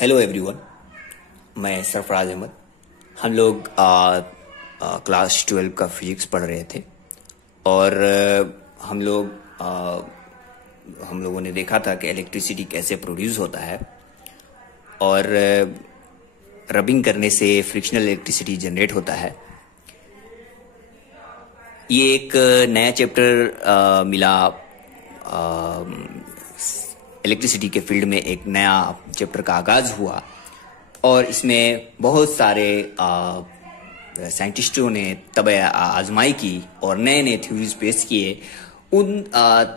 Hello everyone, मैं सरफराज अहमद। हम लोग क्लास 12 का फिजिक्स पढ़ रहे थे और हम लोगों ने देखा था कि इलेक्ट्रिसिटी कैसे प्रोड्यूस होता है और रबिंग करने से फ्रिक्शनल इलेक्ट्रिसिटी जनरेट होता है। ये एक नया चैप्टर मिला इलेक्ट्रिसिटी के फील्ड में, एक नया चैप्टर का आगाज हुआ और इसमें बहुत सारे साइंटिस्टों ने तब आजमाई की और नए नए थ्योरीज पेश किए। उन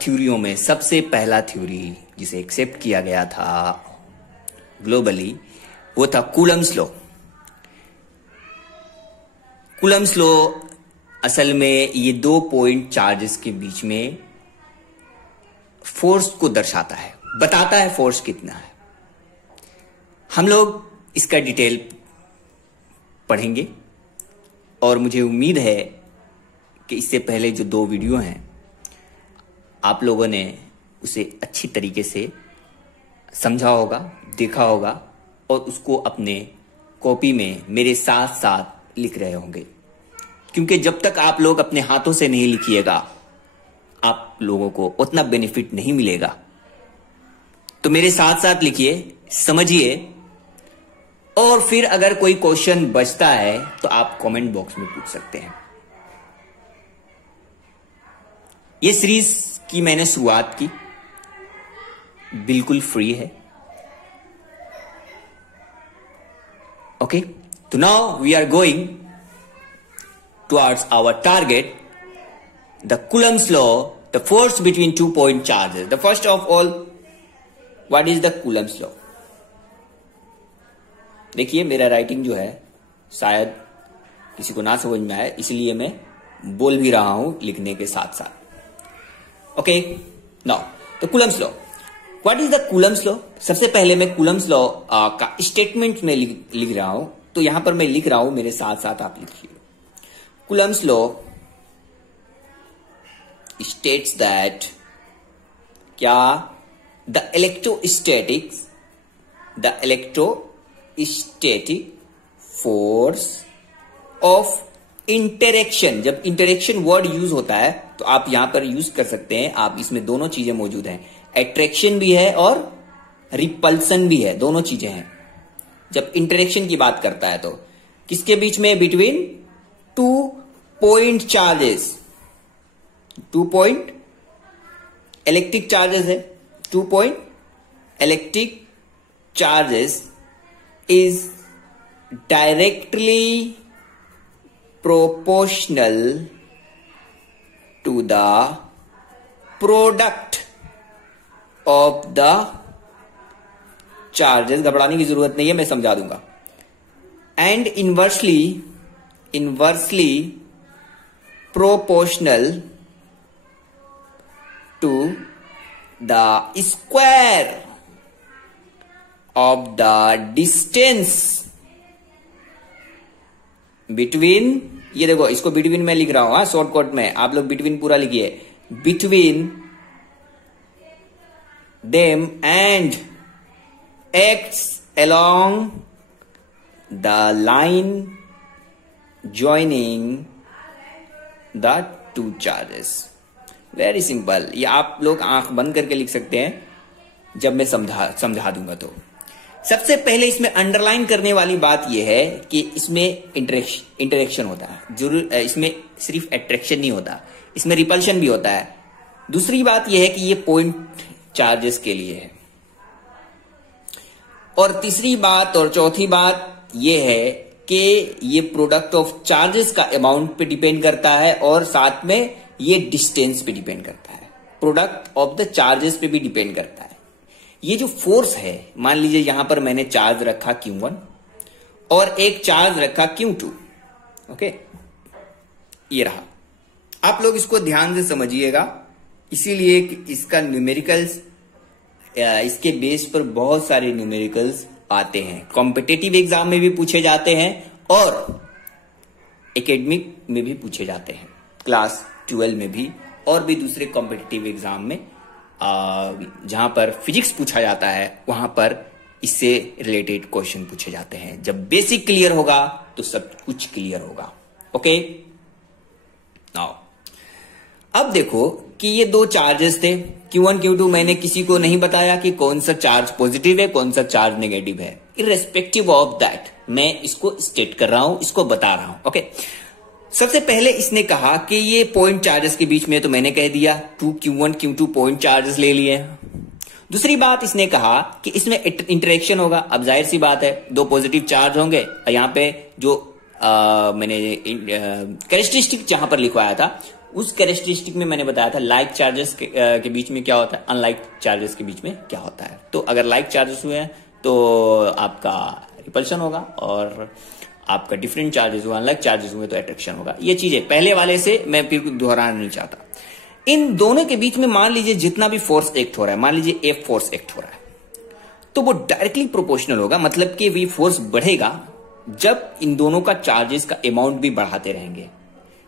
थ्योरियों में सबसे पहला थ्योरी जिसे एक्सेप्ट किया गया था ग्लोबली वो था कूलम्स लॉ। कूलम्स लॉ असल में ये 2 पॉइंट चार्जेस के बीच में फोर्स को दर्शाता है, बताता है फोर्स कितना है। हम लोग इसका डिटेल पढ़ेंगे और मुझे उम्मीद है कि इससे पहले जो 2 वीडियो हैं आप लोगों ने उसे अच्छी तरीके से समझा होगा, देखा होगा और उसको अपने कॉपी में मेरे साथ साथ लिख रहे होंगे, क्योंकि जब तक आप लोग अपने हाथों से नहीं लिखिएगा आप लोगों को उतना बेनिफिट नहीं मिलेगा। तो मेरे साथ साथ लिखिए, समझिए और फिर अगर कोई क्वेश्चन बचता है तो आप कमेंट बॉक्स में पूछ सकते हैं। ये सीरीज की मैंने शुरुआत की, बिल्कुल फ्री है। ओके, तो now we are going towards our target, the Coulomb's law, the force between 2 point charges. The first of all, what is the Coulomb's law? देखिए मेरा राइटिंग जो है शायद किसी को ना समझ में आए, इसलिए मैं बोल भी रहा हूं लिखने के साथ साथ। ओके, नाउ तो Coulomb's law, what is the Coulomb's law? सबसे पहले मैं Coulomb's law का स्टेटमेंट में लिख रहा हूं, तो यहां पर मैं लिख रहा हूं, मेरे साथ साथ आप लिखिए। Coulomb's law states that क्या the electrostatic force of interaction, जब इंटरेक्शन वर्ड यूज होता है तो आप यहां पर यूज कर सकते हैं, आप इसमें दोनों चीजें मौजूद हैं, अट्रैक्शन भी है और रिपल्सन भी है, दोनों चीजें हैं। जब इंटरेक्शन की बात करता है तो किसके बीच में? Between 2 point charges, 2 point electric charges है, 2 point electric charges is directly proportional to the product of the charges. घबराने की जरूरत नहीं है, मैं समझा दूंगा। And inversely proportional to the square of the distance between, ये देखो इसको बिटवीन में लिख रहा हूं शॉर्टकट में, आप लोग बिटवीन पूरा लिखिए, between them and acts along the line joining the 2 charges। Very simple, ये आप लोग आंख बंद करके लिख सकते हैं जब मैं समझा दूंगा। तो सबसे पहले इसमें अंडरलाइन करने वाली बात यह है कि इसमें इंटरेक्शन होता है, जरूर इसमें सिर्फ अट्रैक्शन नहीं होता, इसमें रिपल्शन भी होता है। दूसरी बात यह है कि ये पॉइंट चार्जेस के लिए है। और तीसरी बात और चौथी बात यह है कि ये प्रोडक्ट ऑफ चार्जेस का अमाउंट पे डिपेंड करता है और साथ में ये डिस्टेंस पे डिपेंड करता है, प्रोडक्ट ऑफ द चार्जेस पे भी डिपेंड करता है। ये जो फोर्स है, मान लीजिए यहां पर मैंने चार्ज रखा Q1 और एक चार्ज रखा Q2। ओके, ये रहा, आप लोग इसको ध्यान से समझिएगा, इसीलिए इसका न्यूमेरिकल्स, इसके बेस पर बहुत सारे न्यूमेरिकल्स आते हैं, कॉम्पिटिटिव एग्जाम में भी पूछे जाते हैं और एकेडमिक में भी पूछे जाते हैं, क्लास 12 में भी और भी दूसरे कॉम्पिटिटिव एग्जाम में जहां पर फिजिक्स पूछा जाता है वहां पर इससे रिलेटेड क्वेश्चन पूछे जाते हैं। जब बेसिक क्लियर होगा तो सब कुछ क्लियर होगा। ओके, नाउ अब देखो कि ये दो चार्जेस थे Q1 Q2। मैंने किसी को नहीं बताया कि कौन सा चार्ज पॉजिटिव है कौन सा चार्ज नेगेटिव है। इररेस्पेक्टिव ऑफ दैट मैं इसको स्टेट कर रहा हूं, इसको बता रहा हूं। ओके, सबसे पहले इसने कहा कि ये पॉइंट चार्जेस के बीच में, तो मैंने कह दिया 2Q1 Q2 पॉइंट चार्जेस ले लिए। दूसरी बात इसने कहा कि इसमें इंटरेक्शन होगा। अब जाहिर सी बात है दो पॉजिटिव चार्ज होंगे। यहां पे जो मैंने कैरेक्टरिस्टिक जहां पर लिखवाया था उस कैरेक्टरिस्टिक में मैंने बताया था लाइक चार्जेस के बीच में क्या होता है, अनलाइक चार्जेस के बीच में क्या होता है। तो अगर लाइक चार्जेस हुए हैं तो आपका रिपल्शन होगा, और आपका डिफरेंट चार्जेस हुआ, अनलाइक चार्जेस हुए तो अट्रैक्शन होगा। ये चीजें पहले वाले से मैं फिर दोहराना नहीं चाहता। इन दोनों के बीच में मान लीजिए जितना भी फोर्स एक्ट हो रहा है, मान लीजिए F फोर्स एक्ट हो रहा है, तो वो डायरेक्टली प्रोपोर्शनल होगा। मतलब कि V फोर्स बढ़ेगा जब इन दोनों का चार्जेस का अमाउंट भी बढ़ाते रहेंगे।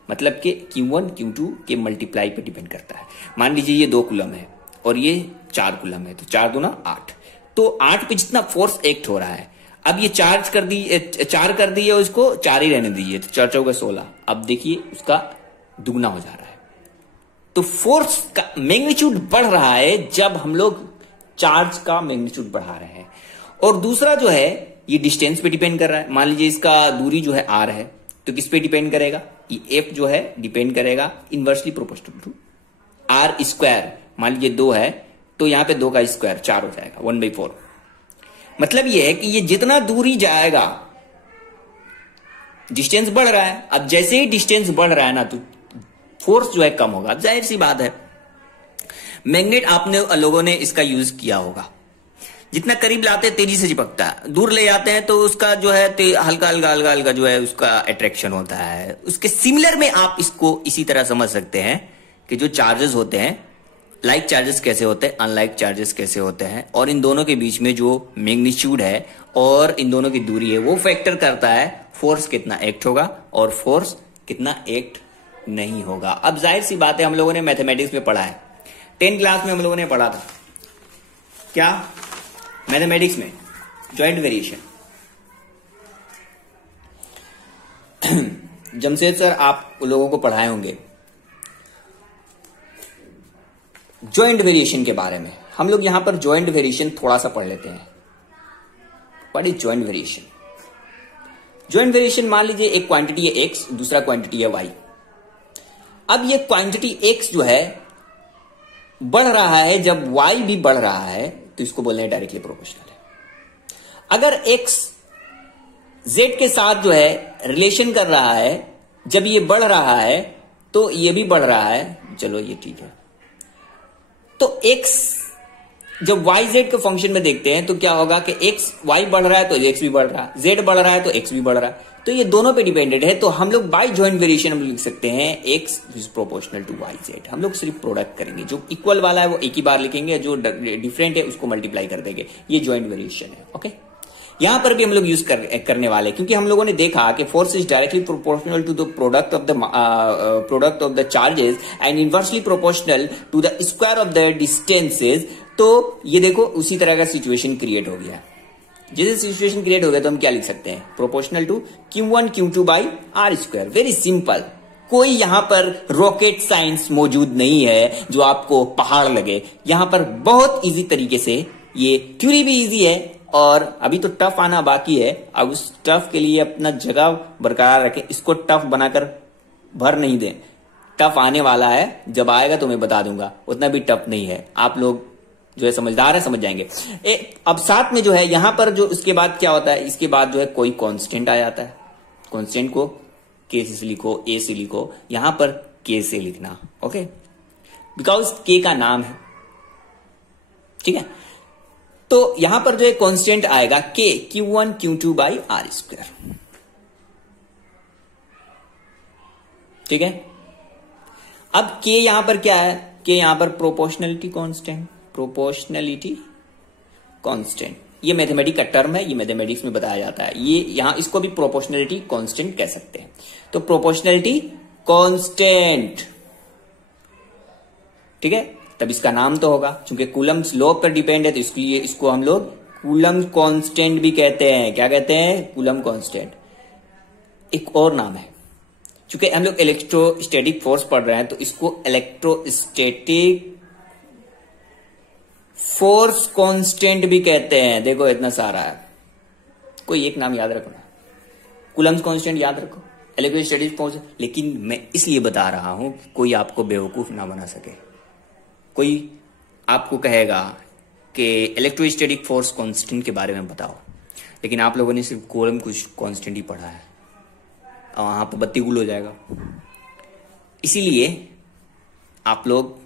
मतलब कि Q1 Q2 के मल्टीप्लाई पे डिपेंड करता है। मान लीजिए ये 2 कूलम है और ये 4 कूलम है, तो 4 दूना 8, तो 8 पे जितना फोर्स एक्ट हो रहा है, अब ये 4 कर दिए और इसको 4 ही रहने दीजिए, तो 4 चौके 16। अब देखिए उसका दुगना हो जा रहा है। तो फोर्स का मैग्नीट्यूड बढ़ रहा है जब हम लोग चार्ज का मैग्नीट्यूड बढ़ा रहे हैं। और दूसरा जो है ये डिस्टेंस पे डिपेंड कर रहा है। मान लीजिए इसका दूरी जो है r है, तो किस पे डिपेंड करेगा, ये F जो है डिपेंड करेगा inversely proportional to r square. मान लीजिए 2 है तो यहां पे 2 का स्क्वायर 4 हो जाएगा, 1/4। मतलब ये है कि ये जितना दूरी जाएगा, डिस्टेंस बढ़ रहा है। अब जैसे ही डिस्टेंस बढ़ रहा है ना, तो फोर्स जो है कम होगा। जाहिर सी बात है, मैग्नेट आपने लोगों ने इसका यूज किया होगा। जितना करीब लाते हैं तेजी से चिपकता है, दूर ले जाते हैं तो उसका जो है हल्का हल्का जो है उसका अट्रैक्शन होता है। उसके सिमिलर में आप इसको इसी तरह समझ सकते हैं कि जो चार्जेस होते हैं, लाइक चार्जेस कैसे होते हैं, अनलाइक चार्जेस कैसे होते हैं, और इन दोनों के बीच में जो मैग्नीट्यूड है और इन दोनों की दूरी है वो फैक्टर करता है फोर्स कितना एक्ट होगा और फोर्स कितना एक्ट नहीं होगा। अब जाहिर सी बात है हम लोगों ने मैथमेटिक्स में पढ़ा है, 10th क्लास में हम लोगों ने पढ़ा था क्या, मैथमेटिक्स में जॉइंट वेरिएशन। जमशेद सर आप लोगों को पढ़ाए होंगे जॉइंट वेरिएशन के बारे में। हम लोग यहां पर जॉइंट वेरिएशन थोड़ा सा पढ़ लेते हैं। What is joint variation? Joint variation, मान लीजिए एक क्वांटिटी है x, दूसरा क्वांटिटी है y। अब ये क्वांटिटी x जो है बढ़ रहा है, जब y भी बढ़ रहा है तो इसको बोलते हैं डायरेक्टली प्रोपोर्शनल है। अगर x z के साथ जो है रिलेशन कर रहा है, जब ये बढ़ रहा है तो ये भी बढ़ रहा है, चलो ये ठीक है। तो x जब y z के फंक्शन में देखते हैं तो क्या होगा कि x y बढ़ रहा है तो x भी बढ़ रहा है, z बढ़ रहा है तो x भी बढ़ रहा है, तो ये दोनों पे डिपेंडेंट है। तो हम लोग बाय जॉइंट वेरिएशन हम लिख सकते हैं x is proportional to y z। हम लोग सिर्फ प्रोडक्ट करेंगे, जो इक्वल वाला है वो एक ही बार लिखेंगे, जो डिफरेंट है उसको मल्टीप्लाई कर देंगे। ये जॉइंट वेरिएशन है। ओके, यहां पर भी हम लोग यूज करने वाले, क्योंकि हम लोगों ने देखा कि force is directly proportional to the product of the charges and inversely proportional to the square of the distances. तो ये देखो उसी तरह का सिचुएशन क्रिएट हो गया। जैसे सिचुएशन क्रिएट हो गया तो हम क्या लिख सकते हैं, proportional to Q1 Q2 by R square. Very simple, कोई यहां पर रॉकेट साइंस मौजूद नहीं है जो आपको पहाड़ लगे। यहां पर बहुत इजी तरीके से, ये थ्योरी भी इजी है और अभी तो टफ आना बाकी है। अब उस टफ के लिए अपना जगह बरकरार रखें, इसको टफ बनाकर भर नहीं दें। टफ आने वाला है, जब आएगा तो मैं बता दूंगा, उतना भी टफ नहीं है। आप लोग जो है समझदार है, समझ जाएंगे। अब साथ में जो है यहां पर जो इसके बाद क्या होता है, इसके बाद जो है कोई कांस्टेंट आ जाता है। कांस्टेंट को के से लिखो, ए से लिखो, यहां पर के से लिखना। ओके, बिकॉज के का नाम है, ठीक है। तो यहां पर जो है कांस्टेंट आएगा के Q1 Q2 by R square, ठीक है। अब के यहां पर क्या है, के यहां पर प्रोपोर्शनलिटी कांस्टेंट, प्रोपोर्शनलिटी कांस्टेंट, ये मैथमेटिक्स का टर्म है, ये मैथमेटिक्स में बताया जाता है। ये यहां इसको भी प्रोपोर्शनलिटी कांस्टेंट कह सकते हैं। तो प्रोपोर्शनलिटी कांस्टेंट, ठीक है, तब इसका नाम तो होगा, क्योंकि कूलम्स लॉ पर डिपेंड है तो इसलिए इसको हम लोग कूलम कांस्टेंट भी कहते हैं। क्या कहते हैं? Coulomb constant. एक और नाम है, चूंकि हम लोग इलेक्ट्रोस्टैटिक फोर्स पढ़ रहे हैं तो इसको इलेक्ट्रोस्टैटिक फोर्स कांस्टेंट भी कहते हैं। देखो इतना सारा है, कोई एक नाम याद रखो ना, कूलम कांस्टेंट याद रखो, इलेक्ट्रोस्टैटिक फोर्स। लेकिन मैं इसलिए बता रहा हूं कि कोई आपको बेवकूफ ना बना सके। कोई आपको कहेगा कि इलेक्ट्रोस्टैटिक फोर्स कांस्टेंट के बारे में बताओ, लेकिन आप लोगों ने सिर्फ कूलम कांस्टेंट ही पढ़ा है, और वहां पर बत्ती गुल हो जाएगा। इसीलिए आप लोग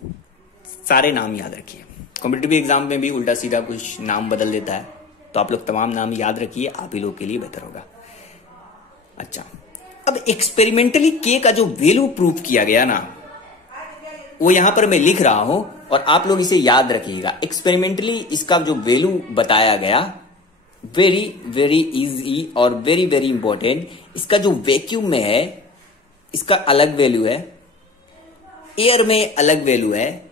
सारे नाम याद रखिए। कॉम्पिटिटिव एग्जाम में भी उल्टा सीधा कुछ नाम बदल देता है, तो आप लोग तमाम नाम याद रखिए, आप ही लोग के लिए बेहतर होगा। अच्छा, अब एक्सपेरिमेंटली के का जो वैल्यू प्रूव किया गया ना, वो यहां पर मैं लिख रहा हूं और आप लोग इसे याद रखिएगा। एक्सपेरिमेंटली इसका जो वैल्यू बताया गया, वेरी वेरी इजी और वेरी वेरी इंपॉर्टेंट। इसका जो वैक्यूम में है इसका अलग वैल्यू है, एयर में अलग वैल्यू है,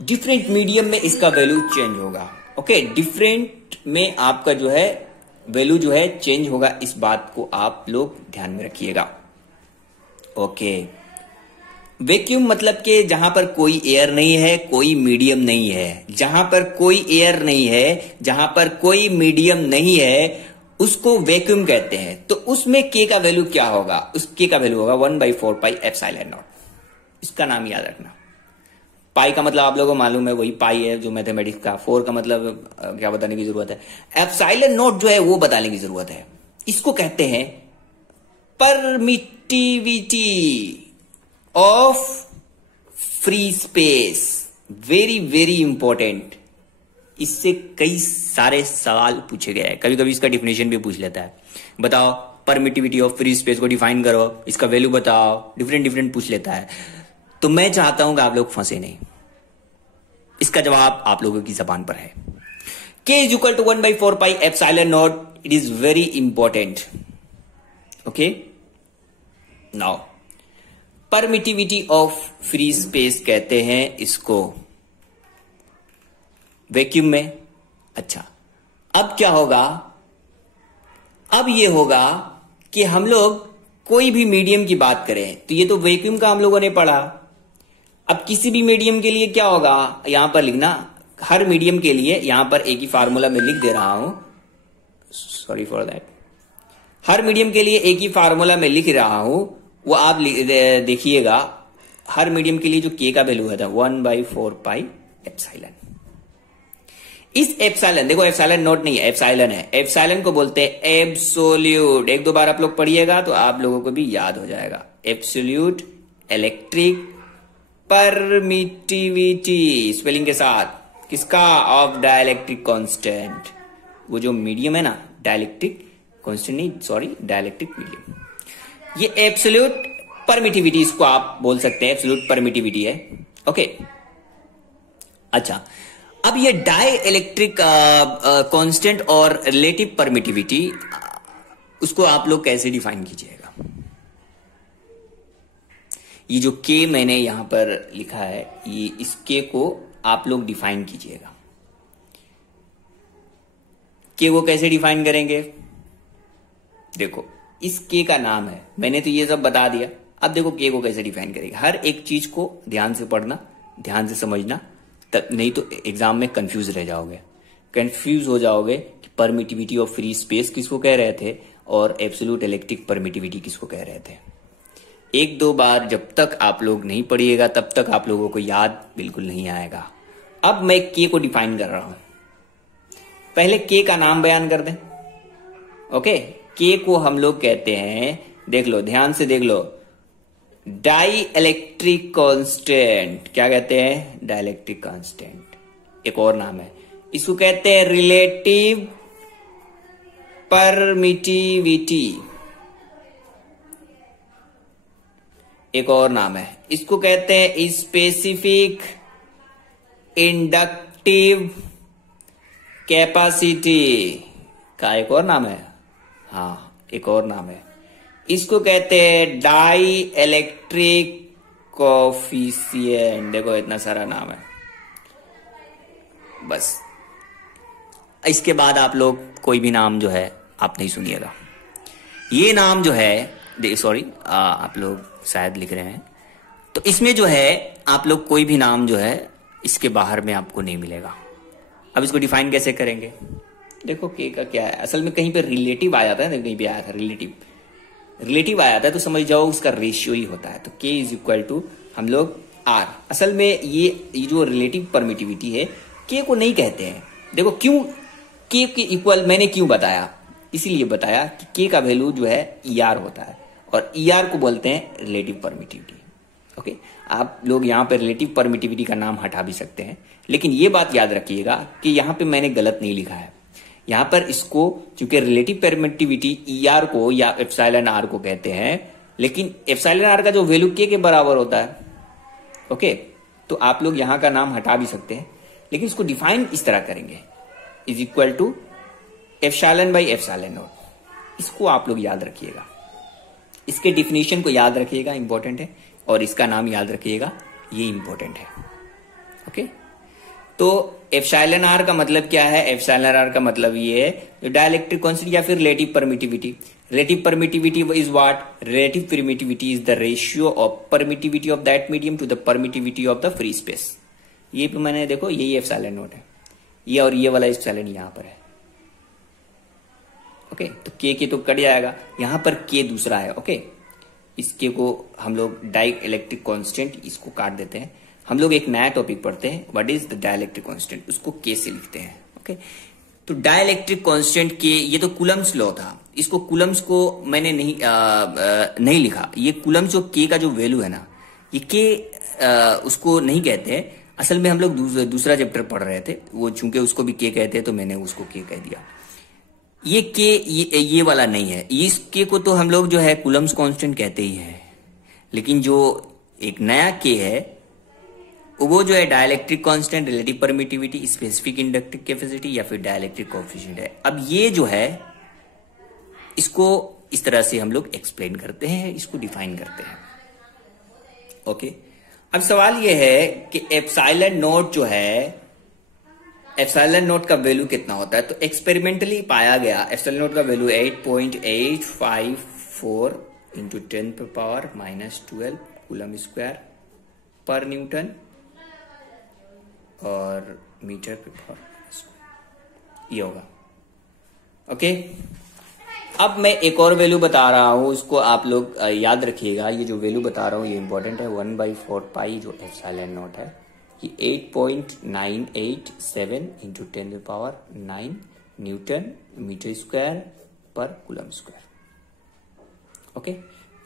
डिफरेंट मीडियम में इसका वैल्यू चेंज होगा। ओके, डिफरेंट में आपका जो है वैल्यू जो है चेंज होगा, इस बात को आप लोग ध्यान में रखिएगा। ओके, वैक्यूम मतलब कि जहां पर कोई एयर नहीं है, कोई मीडियम नहीं है। जहां पर कोई एयर नहीं है, जहां पर कोई मीडियम नहीं है, उसको वैक्यूम कहते हैं। तो उसमें के का वैल्यू क्या होगा? उस के का वैल्यू होगा 1/4 पाई एप्सिलॉन नॉट। इसका नाम याद रखना। पाई का मतलब आप लोगों को मालूम है, वही पाई है जो मैथमेटिक्स का। 4 का मतलब क्या बताने की जरूरत है? एप्सिलॉन नॉट जो है वो बताने की जरूरत है। इसको कहते हैं permittivity of free space. Very very important. इससे कई सारे सवाल पूछे गए हैं, कभी कभी इसका डिफिनेशन भी पूछ लेता है। बताओ परमिटिविटी ऑफ फ्री स्पेस को डिफाइन करो, इसका वैल्यू बताओ, डिफरेंट डिफरेंट पूछ लेता है। तो मैं चाहता हूं कि आप लोग फंसे नहीं, इसका जवाब आप लोगों की जबान पर है। K is equal to 1/4 pi epsilon naught. It is very important. Okay. Now, permittivity of free space कहते हैं इसको वैक्यूम में। अच्छा, अब क्या होगा? अब ये होगा कि हम लोग कोई भी मीडियम की बात करें तो ये तो वैक्यूम का हम लोगों ने पढ़ा। अब किसी भी मीडियम के लिए क्या होगा, यहां पर लिखना, हर मीडियम के लिए यहां पर एक ही फार्मूला में लिख दे रहा हूं, sorry for that. Her medium के लिए एक ही फार्मूला में लिख रहा हूं, वो आप देखिएगा। हर मीडियम के लिए जो के का वैल्यू है 1/4 पाई एप्सिलॉन। इस एप्सिलॉन, देखो एप्सिलॉन नॉट नहीं है, एप्सिलॉन है। एप्सिलॉन को बोलते हैं एब्सोल्यूट। एक दो बार आप लोग पढ़िएगा तो आप लोगों को भी याद हो जाएगा। एब्सोल्यूट इलेक्ट्रिक परमिटिविटी, स्पेलिंग के साथ, किसका? Of dielectric constant. वो जो मीडियम है ना, डाइलेक्ट्रिक कांस्टेंट नहीं, सॉरी, डाइलेक्ट्रिक मीडियम। ये एब्सोल्यूट परमिटिविटी, इसको आप बोल सकते हैं, एब्सोल्यूट परमिटिविटी है। ओके, अच्छा, अब ये डाई इलेक्ट्रिक कांस्टेंट और रिलेटिव परमिटिविटी, उसको आप लोग कैसे डिफाइन कीजिएगा? ये जो के मैंने यहां पर लिखा है, ये इस के को आप लोग डिफाइन कीजिएगा। के को कैसे डिफाइन करेंगे? देखो, इस के का नाम है, मैंने तो ये सब बता दिया। अब देखो के को कैसे डिफाइन करेंगे। हर एक चीज को ध्यान से पढ़ना, ध्यान से समझना, तब नहीं तो एग्जाम में कंफ्यूज रह जाओगे। कंफ्यूज हो जाओगे कि परमिटिविटी ऑफ फ्री स्पेस किसको कह रहे थे और एब्सोल्यूट इलेक्ट्रिक परमिटिविटी किसको कह रहे थे। एक दो बार जब तक आप लोग नहीं पढ़िएगा तब तक आप लोगों को याद बिल्कुल नहीं आएगा। अब मैं के को डिफाइन कर रहा हूं, पहले के का नाम बयान कर दें। ओके, के को हम लोग कहते हैं, देख लो, ध्यान से देख लो, डाई इलेक्ट्रिक कांस्टेंट। क्या कहते हैं? Dielectric constant. एक और नाम है, इसको कहते हैं रिलेटिव परमिटिविटी। एक और नाम है, इसको कहते हैं स्पेसिफिक इंडक्टिव कैपेसिटी का एक और नाम है। हाँ, एक और नाम है, इसको कहते हैं डाई इलेक्ट्रिक कोफिशिएंट। देखो इतना सारा नाम है। बस इसके बाद आप लोग कोई भी नाम जो है आप नहीं सुनिएगा। ये नाम जो है सॉरी आप लोग शायद लिख रहे हैं, तो इसमें जो है आप लोग कोई भी नाम जो है इसके बाहर में आपको नहीं मिलेगा। अब इसको डिफाइन कैसे करेंगे? देखो के का क्या है, असल में कहीं पे रिलेटिव आ जाता है ना, कहीं पे आया था रिलेटिव आया था तो समझ जाओ उसका रेशियो ही होता है। तो के इज इक्वल टू हम लोग आर। असल में ये जो रिलेटिव परमिटिविटी है के को नहीं कहते हैं। देखो क्यों के के इक्वल मैंने क्यों बताया, इसीलिए बताया कि के का वैल्यू जो है ER होता है और ER को बोलते हैं रिलेटिव परमिटिविटी। ओके, आप लोग यहाँ पे रिलेटिव परमिटिविटी का नाम हटा भी सकते हैं, लेकिन ये बात याद रखिएगा कि यहाँ पे मैंने गलत नहीं लिखा है। यहाँ पर इसको चूंकि रिलेटिव परमिटिविटी ER को या एप्सिलॉन R को कहते हैं, लेकिन एप्सिलॉन R का जो वैल्यू के बराबर होता है। ओके, तो आप लोग यहाँ का नाम हटा भी सकते हैं, लेकिन इसको डिफाइन इस तरह करेंगे, is equal to epsilon by epsilon naught. इसको आप लोग याद रखिएगा, इसके डिफिनेशन को याद रखिएगा, इंपॉर्टेंट है, और इसका नाम याद रखिएगा, ये इंपॉर्टेंट है। ओके, तो एप्सिलॉन R का मतलब क्या है? एप्सिलॉन R का मतलब ये है जो डाइलेक्ट्रिक कांस्टेंट या फिर relative permittivity. Relative permittivity is what? Relative permittivity is the ratio of permittivity of that medium to the permittivity of the free space. ये भी मैंने देखो यही एप्सिलॉन नॉट है, ये और ये वाला एप्सिलॉन यहां पर है। ओके, तो के तो कट जाएगा, यहां पर के दूसरा है। ओके, इसके को हम लोग डाई इलेक्ट्रिक कांस्टेंट इसको काट देते हैं। हम लोग एक नया टॉपिक पढ़ते हैं, what is the dielectric constant, उसको के से लिखते हैं। ओके, तो डाइलेक्ट्रिक कांस्टेंट के, ये तो कूलम्स लॉ था, इसको कूलम्स को मैंने नहीं लिखा। ये कूलम्स जो के का जो वैल्यू है ना, ये के उसको नहीं कहते हैं। असल में हम लोग दूसरा चैप्टर पढ़ रहे थे, वो चूंकि उसको भी के कहते हैं तो मैंने उसको के कह दिया। ये के ये वाला नहीं है, इस के को तो हम लोग जो है कूलम्स कांस्टेंट कहते ही हैं, लेकिन जो एक नया के है वो जो है dielectric constant, relative permittivity, specific inductive capacity या फिर डाइलेक्ट्रिक कोएफिशिएंट है। अब ये जो है इसको इस तरह से हम लोग एक्सप्लेन करते हैं, इसको डिफाइन करते हैं। ओके, अब सवाल ये है कि एप्सिलॉन नॉट जो है, एप्सिलॉन नॉट का वैल्यू कितना होता है? तो एक्सपेरिमेंटली पाया गया एप्सिलॉन नॉट का वैल्यू 8.854 इंटू 10⁻⁻12 कूलम स्क्वायर पर न्यूटन और मीटर पे पर ये होगा। ओके, अब मैं एक और वैल्यू बता रहा हूं, इसको आप लोग याद रखिएगा। ये जो वैल्यू बता रहा हूं ये इंपॉर्टेंट है। 1/4 पाई जो एप्सिलॉन नॉट है, ये 8.987 इंटू 10⁻9 न्यूटन मीटर स्क्वायर पर कूलम स्क्वायर। ओके,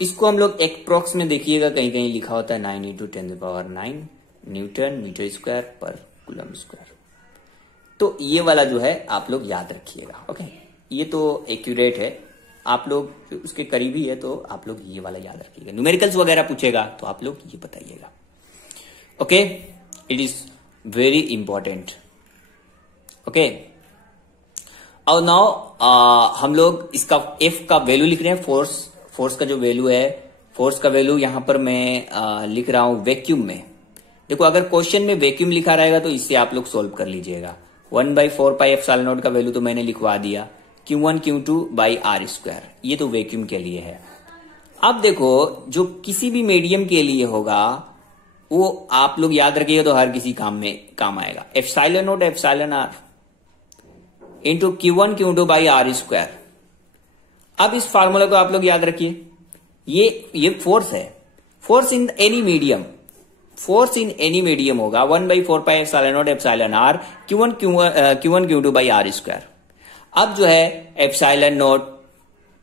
इसको हम लोग एप्रोक्स में देखिएगा, कहीं कहीं लिखा होता है 9 इंटू 10⁻9 न्यूटन मीटर स्क्वायर पर कूलम स्क्वायर। तो ये वाला जो है आप लोग याद रखिएगा। ओके, ये तो एक्यूरेट है, आप लोग उसके करीब ही है, तो आप लोग ये वाला याद रखिएगा। न्यूमेरिकल्स वगैरह पूछेगा तो आप लोग ये बताइएगा। Okay, it is very important. Okay, और नाउ हम लोग इसका एफ का वैल्यू लिख रहे हैं। फोर्स का जो वैल्यू है, फोर्स का वैल्यू यहां पर मैं लिख रहा हूं वैक्यूम में। देखो, अगर क्वेश्चन में वैक्यूम लिखा रहेगा तो इससे आप लोग सोल्व कर लीजिएगा। 1/4 पाई एप्सिलॉन नॉट का वैल्यू तो मैंने लिखवा दिया, Q1 Q2 by R square, ये तो वैक्यूम के लिए है। अब देखो, जो किसी भी मीडियम के लिए होगा वो आप लोग याद रखिएगा, तो हर किसी काम में काम आएगा। Epsilon naught epsilon R into Q1 Q2 by R square. अब इस फार्मूला को आप लोग याद रखिए, ये फोर्स है, force in any medium, force in any medium होगा 1/4 pi epsilon naught epsilon R Q1 Q2 by R square. अब जो है epsilon naught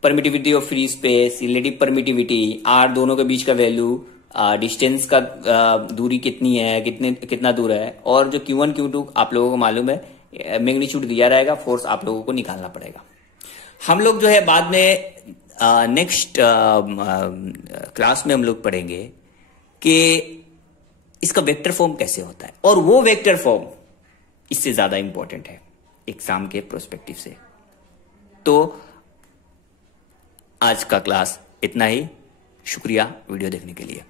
permittivity of free space, relative permittivity, R दोनों के बीच का वैल्यू, डिस्टेंस का दूरी कितनी है, कितना दूर है, और जो Q1 Q2 आप लोगों को मालूम है, मैग्नीट्यूड दिया रहेगा, फोर्स आप लोगों को निकालना पड़ेगा। हम लोग जो है बाद में नेक्स्ट क्लास में हम लोग पढ़ेंगे कि इसका वेक्टर फॉर्म कैसे होता है, और वो वेक्टर फॉर्म इससे ज्यादा इंपॉर्टेंट है एग्जाम के प्रोस्पेक्टिव से। तो आज का क्लास इतना ही, शुक्रिया वीडियो देखने के लिए।